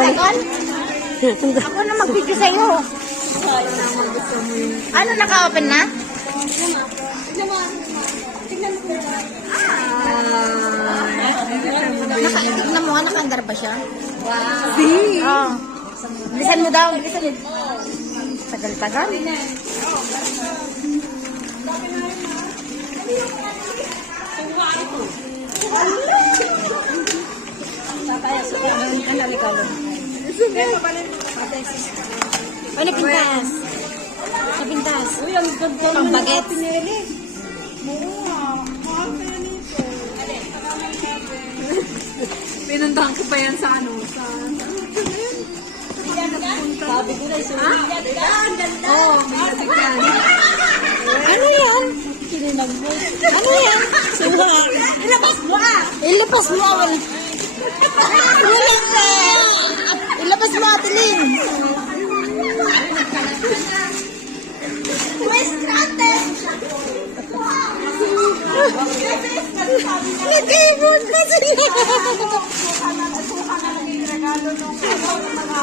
tagal. Ako na mag-video sa'yo. Ano, naka-open na? Tignan mo nga, naka-andar ba siya? Wow. See? Oh. Bilisan mo daw, bilisan mo. Tagal-tagal. Ano pintas? Sa pintas. Uy, ang ganda. Pang bagets. Pinuntahan ko pa yan sa ano, sa... Sabi ko na, Oo, may natigyan. Ano yan? Ano yan? Suha. Ilabas mo ah! Ilabas mo! Walang na! Ilabas mo, Atelin! Nag-ibon na sila! Suka na yung regalo nung mga